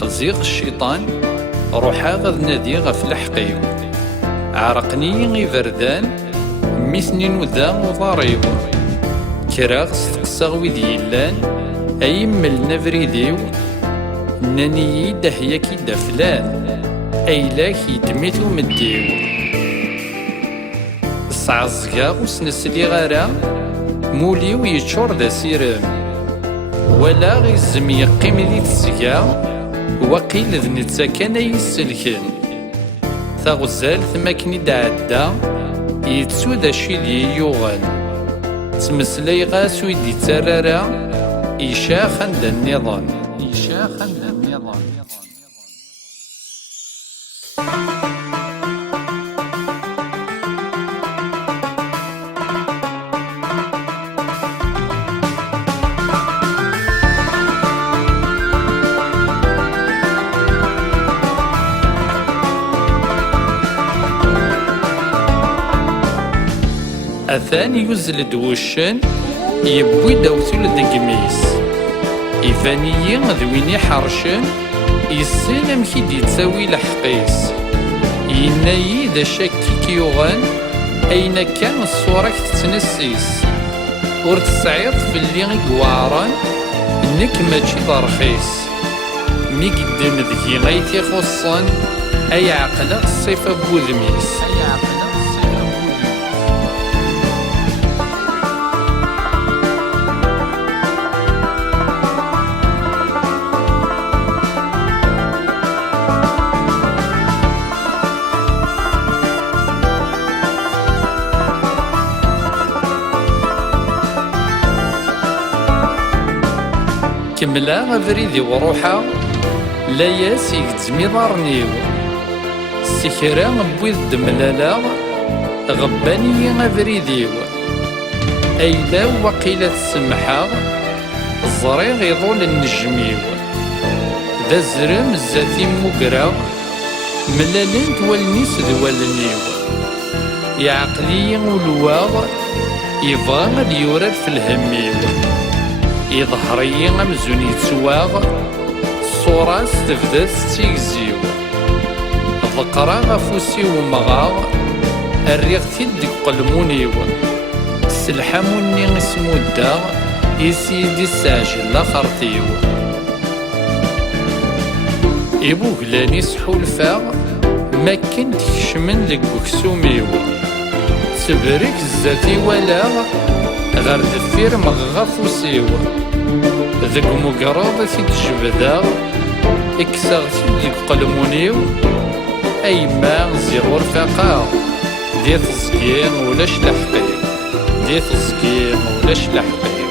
خزيغ الشيطان روحا غد نادي غف لحقيو عرقني غي بردان ميثني نودا وضاريو كراغ ستقساغ ويد يلان أيملنا فريديو ناني دهيا كي دفلان أيلاكي دميتو مديو صعزقا وسنسلي غارا موليو يتشور دا سيرم ولا غيزم يقيم دي تسقا وقيل ذ نتساكن يسلكن تغزال ثماكني دعدا يتسو دا شي دي يوغن تمسلي غاس ويدي ترارا إيشاخا دا النظام إيشاخا دا النظام. أثاني يزل دوشن يبوي دوثل دقميس إفانيي ذويني حرشن يسلم كي دي تساوي لحقيس ينايي ذا شاكي كيوغان أين كان الصورة تتنسيس ور تسعيط في اللي قواران نك ماشي ضرخيس مي قدام ذكي غايتي خصان أي عقلق الصيفة بوذميس كملا غفريدي وروحا لا ياس يكتزمي ضارنيو سكرا بويد دملالا غباني غفريديو أيلا وقيلة السمحة الزريغ يضول النجميو ذا زرم الزاتي مقرا ملالين توالنيس دوالنيو يعقلي ولواغ يبغى اليورار في الهميو يظهري أمزون يتسواغ الصورة تبدا تيكزيو ذقرا غفوسي ومغاغ الريغ تيدك قلمونيو السلحموني اسمو الداغ يسيدي الساجل لاخرتيو إبو غلاني سحولفاغ ما كنت كشمن لك بكسوميو تبرك الزاتي ولاغ غير دفير مغفوسيو ذك مقراضة تجبدا اكساغ تيدك قلمونيو أي ما زيغور فقاغ دي تزقين ولاش لحقيو دي تزقين ولاش لحقيو.